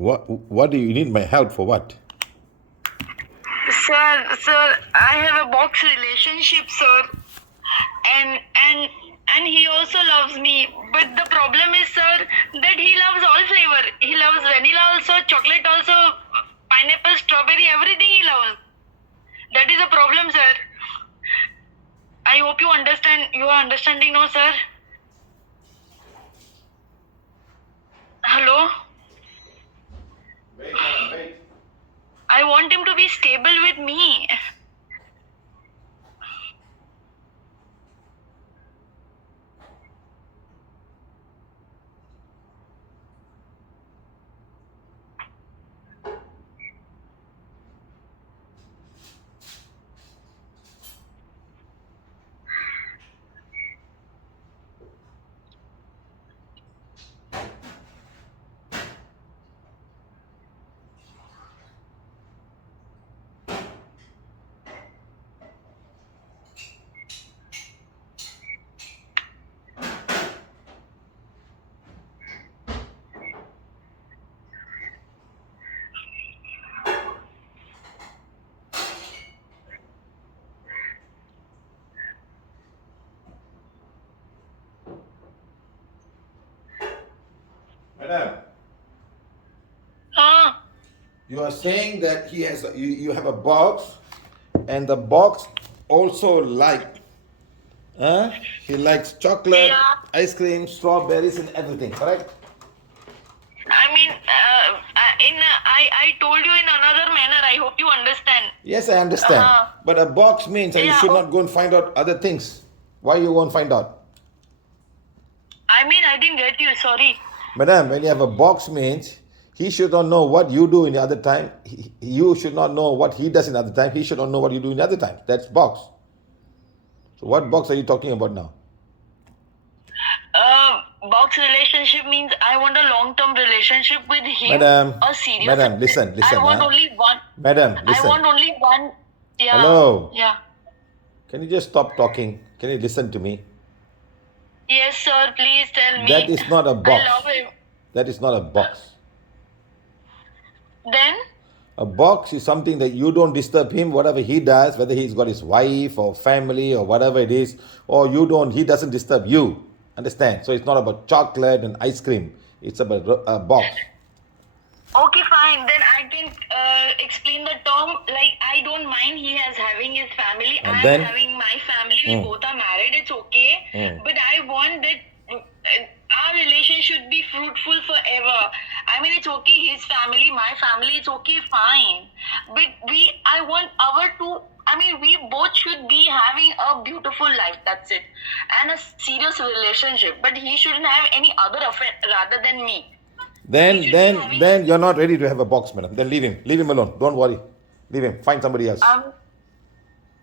What do you need my help for? What? Sir, I have a box relationship, sir, and he also loves me. But the problem is, sir, that he loves all flavor. He loves vanilla also, chocolate also, pineapple, strawberry, everything he loves. That is a problem, sir. I hope you understand. You are understanding, no, sir? Hello? Wait. I want him to be stable with me. Madam, Huh? you are saying that he has you have a box, and the box also he likes chocolate, Yeah. ice cream, strawberries, and everything. Correct? I mean, I told you in another manner. I hope you understand. Yes, I understand. But a box means that you Yeah, should not go and find out other things. Why you won't find out? I mean, I didn't get you. Sorry. Madam, when you have a box means he should not know what you do in the other time. You should not know what he does in the other time. He should not know what you do in the other time. That's box. So what box are you talking about now? Box relationship means I want a long-term relationship with him. Madam, A serious. madam, listen, I want huh? only one. Madam, listen. I want only one. Yeah. Hello. Yeah. Can you just stop talking? Can you listen to me? Yes, sir. Please tell me. That is not a box. I love him. That is not a box. Then? A box is something that you don't disturb him, whatever he does, whether he's got his wife or family or whatever it is, or he doesn't disturb you. Understand? So it's not about chocolate and ice cream. It's about a box. Okay, fine. Then I can explain the term. Like, I don't mind he has having his family. And I'm then? having my family. We both are married. It's okay. But I want that our relation should be fruitful forever. I mean, it's okay. His family, my family. It's okay, fine. But I want our two. I mean, we both should be having a beautiful life. That's it, and a serious relationship. But he shouldn't have any other affair rather than me. Then you're not ready to have a box, madam. Then leave him. Leave him alone. Don't worry. Leave him. Find somebody else.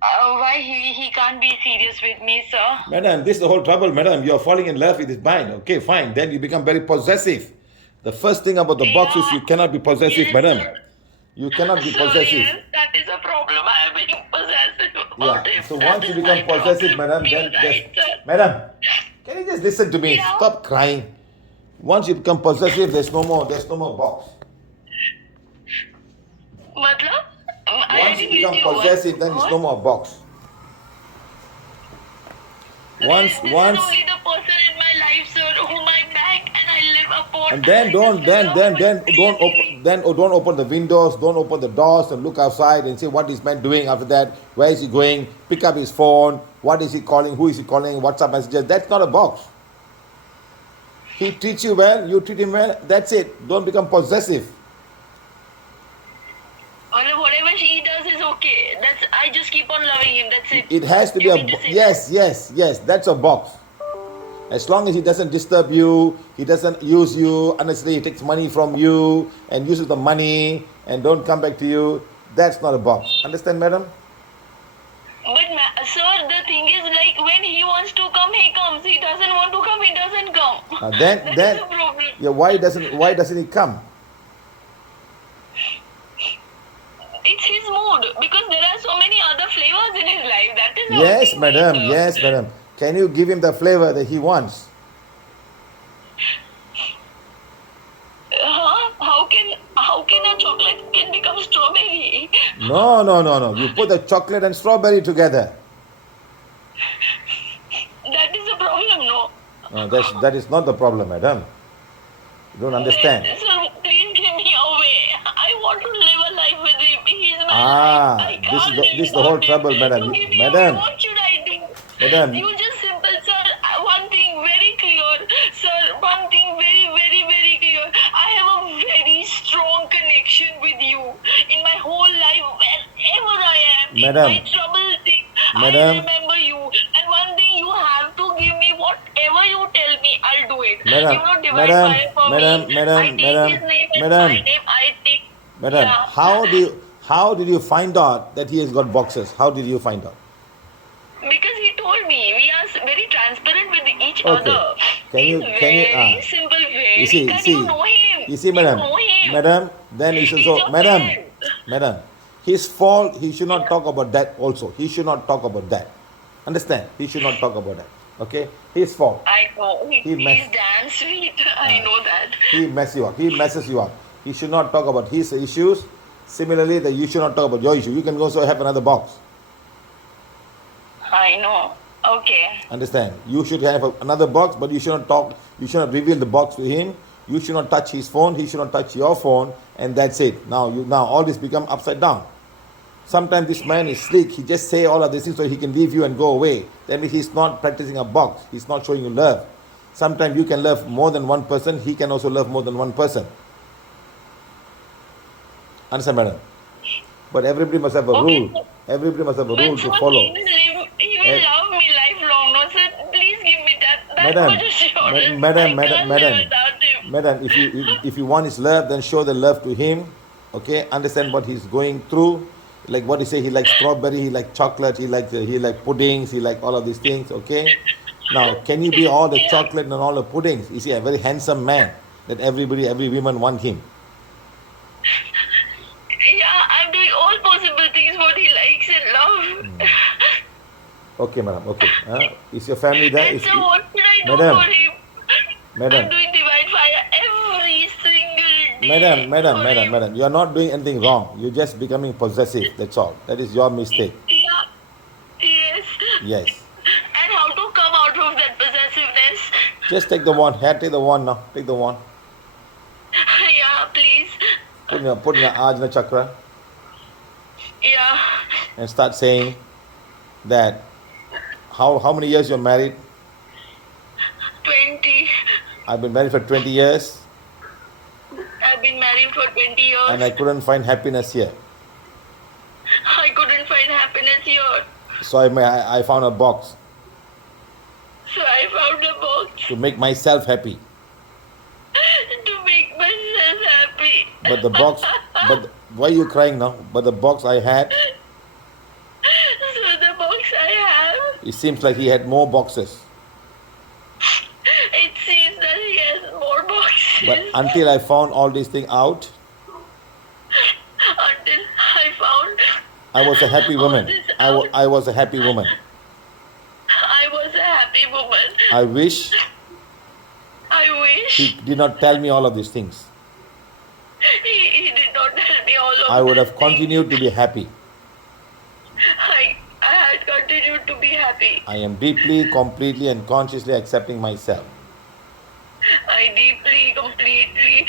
Why he can't be serious with me, sir? Madam, this is the whole trouble, madam. You're falling in love with his mind. Okay, fine. Then you become very possessive. The first thing about the box is you cannot be possessive, Yes, madam. sir. You cannot be Sorry, possessive. yes, that is a problem. I am being possessive about Yeah. him. So That once you is become my possessive, problem. madam, then You're right, sir. madam, can you just listen to me? Yeah. Stop crying. Once you become possessive, there's no more box. Matlab? I Once you didn't get become you. possessive, then there's no more box. Once This is only the person in my life, sir, whom I beg and I live upon. and then don't open the windows, don't open the doors and look outside and see what this man doing after that. Where is he going? Pick up his phone. What is he calling? Who is he calling? WhatsApp messages. That's not a box. He treats you well, you treat him well. That's it. Don't become possessive. Whatever he does is okay. I just keep on loving him. That's it. It has to be You a mean to say yes. That's a box. As long as he doesn't disturb you, he doesn't use you unnecessarily, he takes money from you and uses the money and don't come back to you. That's not a box. Understand, madam? But sir, the thing is, like, when he wants to come, he comes. He doesn't want to come, he doesn't come. That is the problem. Yeah, why doesn't he come? It's his mood because there are so many other flavors in his life. That is how Yes, it madam. is, Yes, madam. Can you give him the flavor that he wants? How can No. You put the chocolate and strawberry together. That is the problem, no? No, that is not the problem, madam. You don't understand. Sir, please give me away. I want to live a life with him. He's my life. I can't live This is the whole without trouble, him. madam. You give me Madam. away. What should I do? Madam. You just simple, sir. One thing very clear, sir. One thing very clear. I have a very strong connection with you in my whole life. Wherever I am, Madam. in my trouble thing, Madam. I remember you. And one thing you have to give me whatever you tell me, I'll do it. Madam, You know, divide madam, fire for madam, me. madam, I take madam, his name as madam. my name. I take. Madam, Yeah. how did you find out that he has got boxes? How did you find out? Because he told me we are very transparent with each Okay. other. Can you- He's can you, very simple way. You see, You know him. you see, madam, You know him. madam, then he should He's so, your madam, friend. madam, his fault, he should not talk about that also. He should not talk about that. Understand? He should not talk about that. Okay? His fault. I know. He He's mess- damn sweet. I know that. He messes you up. He messes you up. He should not talk about his issues. Similarly, that you should not talk about your issue. You can also have another box. I know. Okay. Understand? You should have another box, but you should not talk. You should not reveal the box to him. You should not touch his phone. He should not touch your phone, and that's it. Now all this become upside down. Sometimes this man is slick. He just say all of these things so he can leave you and go away. That means he's not practicing a box. He's not showing you love. Sometimes you can love more than one person. He can also love more than one person. Understand, madam? But everybody must have a Okay. rule. Everybody must have a But rule sir, to follow. he will love me lifelong. No, sir. Please give me that Madam, much assurance. madam, I can't madam. live without him. Madam, if you want his love, then show the love to him. Okay, understand what he's going through. Like what he say, he likes strawberry, he likes chocolate, he like puddings, he like all of these things. Okay. Now, can you be all the chocolate and all the puddings? You see, a very handsome man that every woman want him. Yeah, I'm doing all possible things what he likes and love. Okay, madam. Okay. Is your family there? And so what should I do Madam. for him? Madam. I'm doing divine fire every single day. for him. Madam, you are not doing anything wrong. You're just becoming possessive. That's all. That is your mistake. Yeah. Yes. Yes. And how to come out of that possessiveness? Just take the wand. Here, take the wand now. Take the wand. Yeah, please. Put in your Ajna chakra Yeah. and start saying that how many years you're married? 20. I've been married for 20 years I've been married for 20 years. and I couldn't find happiness here. I couldn't find happiness here. So I found a box So I found a box to make myself happy. to make myself happy. But the box, but why are you crying now? But the box I had, So the box I have, it seems like he had more boxes. it seems that he has more boxes. But until I found all these things out, Until I found I was a happy woman. I was a happy woman. I was a happy woman. I wish I wish he did not tell me all of these things. he did not tell me all of I would these have continued to be happy. things. I had continued to be happy. I am deeply, completely, and consciously accepting myself. I deeply, completely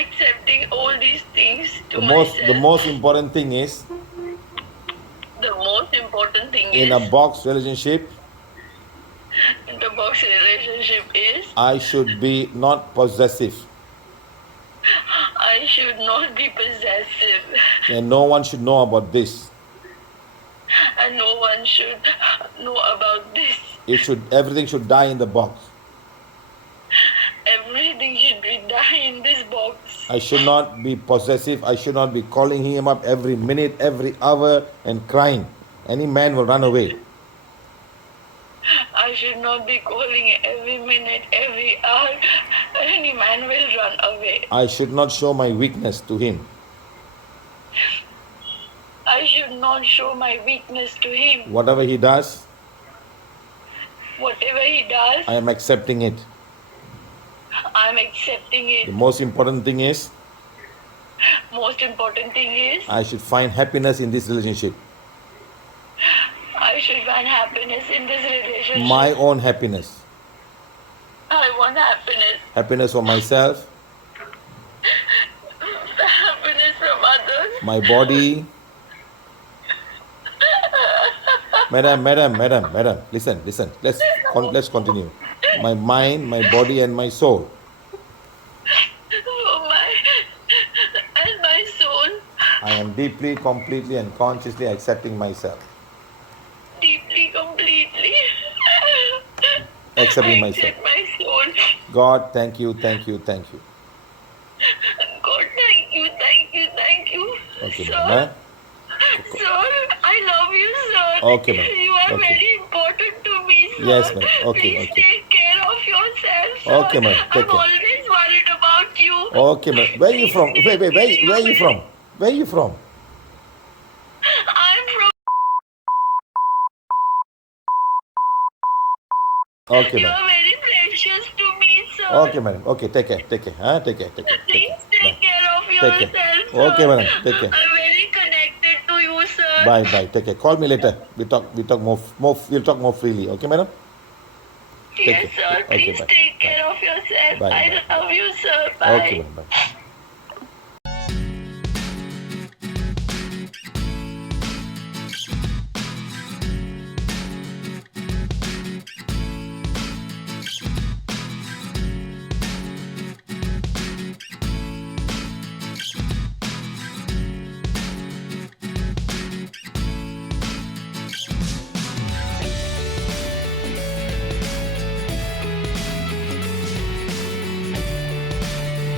accepting all these things to The myself. most important thing is The most important thing in is a box relationship, in the box relationship is I should be not possessive, I should not be possessive and no one should know about this. and no one should know about this. Everything should die in the box. Everything should be done in this box. I should not be possessive. I should not be calling him up every minute, every hour, and crying. Any man will run away. I should not be calling every minute, every hour. Any man will run away. I should not show my weakness to him. I should not show my weakness to him. Whatever he does, Whatever he does, I am accepting it. I'm accepting The it. most important thing is Most important thing is I should find happiness in this relationship. I should find happiness in this relationship. My own happiness. I want happiness. Happiness for myself, Happiness from others. my body. Madam, listen. Let's continue. My mind, my body, and my soul. For my and my soul. I am deeply, completely, and consciously accepting myself. Deeply, completely. Accepting I myself. accept my soul. God, thank you. God, thank you. Okay, Sir, ma'am. sir, I love you, sir. Okay, ma'am. You are Okay. very important to me, sir. Yes, ma'am. Okay, Please okay. take care of yourself, sir. Okay, ma'am. Take I'm care. always worried about you. Okay, ma'am. Where are you Please from? take Wait, where are you care. from? Where are you from? I'm from. Okay, You ma'am. are very precious to me, sir. Okay, madam. Okay, take care. Huh? Take care. Please take Bye. care of Take yourself, care. sir. Okay, madam. Take care. I'm very connected to you, sir. Bye. Take care. Call me later. We talk more. We'll talk more freely. Okay, madam. Yes, care. sir. Okay, Please bye. take care of yourself. Bye, I bye. love you, sir. Bye. Okay, madam. Bye.